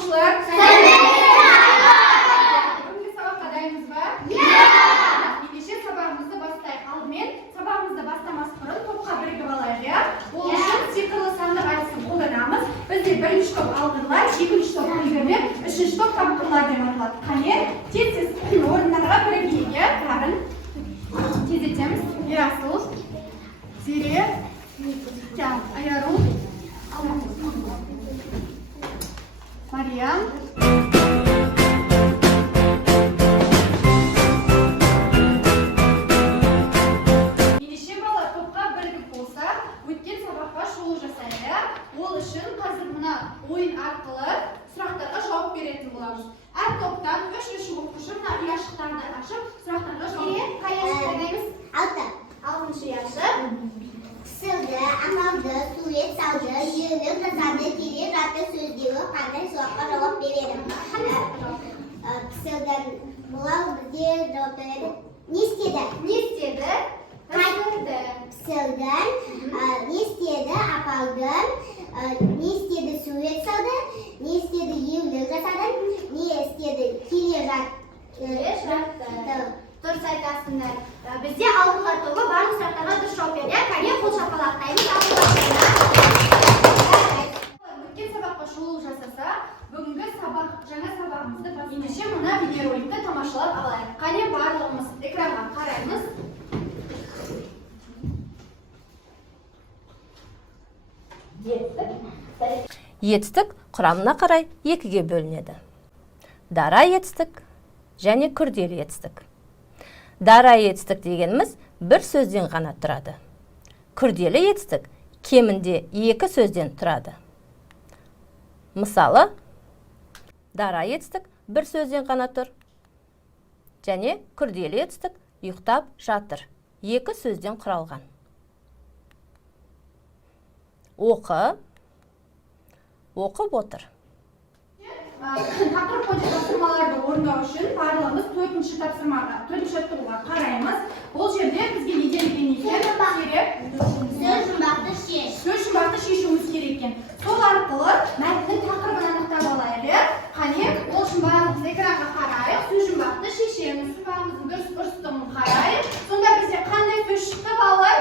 оқушылар. Бүгінгі сабаққа дайынбыз ба? Ендеше сабағымызды бастайық. Алдымен сабағымызды бастамас бұрын топқа бірігіп алайық, иә? Ол үшін цифрлы сандық әдісін қолданамыз. Бізде бірінші топ алғырлар, екінші топ үлгірмеп, үшінші топ тапқырлар деп аталады. Қане, тез орындарға бірігейік, иә? Барын тездетеміз. Ерасыл, Зере, Аяру, Мариям. Ендеше бала топқа бірігіп болса, өткен сабаққа шолу жасайды. Ол үшін қазір мына ойын арқылы сұрақтарға жауап беретін боламыз. Әр топтан үш оқушы мына ұяшықтарды ашып, сұрақтарға жауап береді. Қай ұяшықтардаймыз? 6-шы ұяшық. Қысылды, амалды, сурет салды, жүйелі, жазады, келе жатты сөздегі қандай сұраққа жауап береді. Қысылдан бұлар бізде жауап береді. Не істеді? Не істеді? Қайырды. Қысылдан, не істеді? Апалды. Не істеді? Сурет салды. Не істеді? Жүйелі, жазады. Не істеді? Келе жатты. Дұрыс айтасыңдар. Бізде алғылар тобы барлық сұрақтарға дұрыс жауап берді. Кәне қол шапалақтаймыз. Өткен сабаққа шолу жасаса, бүгінгі жаңа сабағымызды ендеше мына видеороликті тамашалап алайық. Кәне барлығымыз экранға қараймыз. Етістік құрамына қарай екіге бөлінеді. Дара етістік және күрделі етістік. Дара етістік дегеніміз бір сөзден ғана тұрады. Күрделі етістік кемінде екі сөзден тұрады. Мысалы, дара етістік бір сөзден ғана тұр. Және күрделі етістік ұйықтап жатыр. Екі сөзден құралған. Оқып отыр. Тақырып бойынша тапсырмаларды орындау үшін барлығымыз төртінші жаттығуға қараймыз. Ол жерде бізге не деген екен? Сөз жұмбақты шеш. Сөз жұмбақты шешуіміз керек екен. Сол арқылы мәтіннің тақырыбын анықтап алайық. Қане, ол үшін барлығымыз экранға қарайық. Сөз жұмбақты шешеміз, сұрағымыздың дұрыстығын қарайық. Сонда бізде қандай сөз шықты балалар?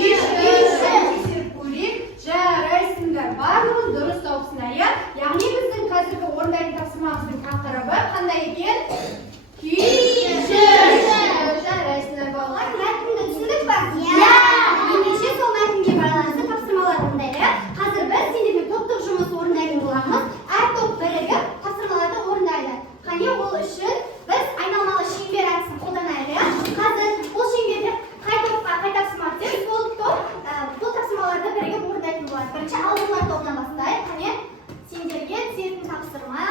Тексеріп көрейік. Жарайсыңдар, барлығын дұрыс тауыпсыңдар, иә? Яғни біздің қазіргі орындайтын тапсырмамыздың тақырыбы қандай екен? Жарайсыңдар балалар, мәтінді түсіндік па? Иә! Ендеше сол мәтінге байланысты тапсырмалар орындайды. Қазір біз сендермен топтық жұмыс орындайтын боламыз. Әр топ бірігіп тапсырмаларды орындайды. Қане, ол үшін біз айналмалы шеңбер әдісін қолданайық. Қазір бұл шеңберді қай топқа қай тапсырма түседі, сол топ бұл тапсырмаларды бірігіп орындайтын болады. Бірінші алдыңғылар тобынан бастайық. Қане, сендерге түсетін тапсырма.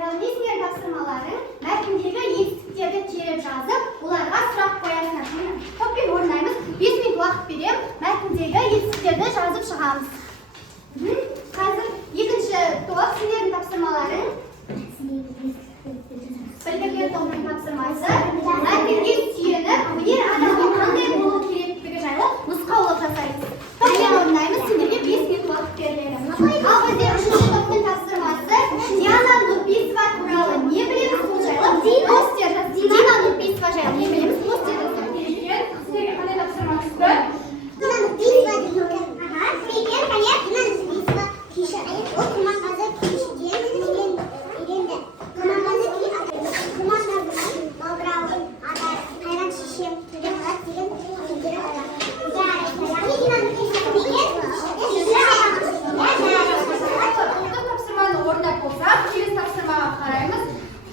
Яғни сендердің тапсырмаларың мәтіндегі етістіктерді теріп жазып, оларға сұрақ қоясыңдар. Топпен орындаймыз. 5 минут уақыт берем. Мәтіндегі етістіктерді жазып шығамыз. Қазір екінші топ сендердің тапсырмаларың. Біргілер тобының тапсырмасы. Мәтінге сүйеніп, өнер адамы қандай болу керектігі жайлы нұсқаулық жасаймыз. Топпен орындаймыз. Сендерге 5 минут уақыт беріледі. Ал бізде үшінші топтың тапсырмасы. Диана Нұрпейісова туралы не білеміз сол жайлы? Постер жаз. Дина Нұрпейісова жайлы не білеміз? Постер жазып берген. Сіздерге қандай тапсырма түсті? Тапсырманы орындап болсақ, келесі тапсырмаға қараймыз.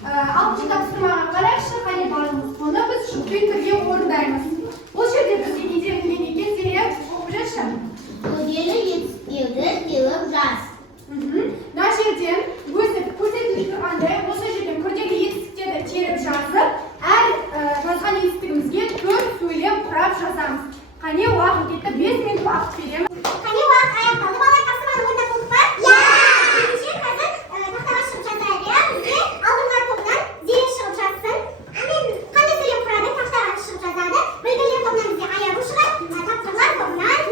Алтыншы тапсырмаға қарайықшы, қане барлығымыз бұны біз жүкпен бірге орындаймыз. Бұл жерде бізге не деген екен, Зере оқып жатшы. Күрделі етістіктерді теріп жаз. Мына жерден көрсетіліп тұрғандай, осы жерден күрделі етістіктерді теріп жазып, әр жазған етістігімізге 4 сөйлем құрап жазамыз. Қане, уақыт кетті, 5 минут уақыт береміз. Қане, уақыт аяқталды. Балалар тапсырманы орындап болдық па? Иә! Ендеше қазір тақтаға шығып жазайық, иә? Бізде алдыңғылар тобынан Зере шығып жазсын. Қандай сөйлем құрады? Тақтаға шығып жазады. Білгілер тобынан бізде Аяру шығады. Тапсырмалар тобынан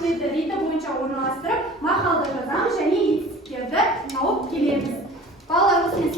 әріптерді реті бойынша орналастырып, мақалды жазамыз және етістіктерді тауып келеміз. Балалар, осымен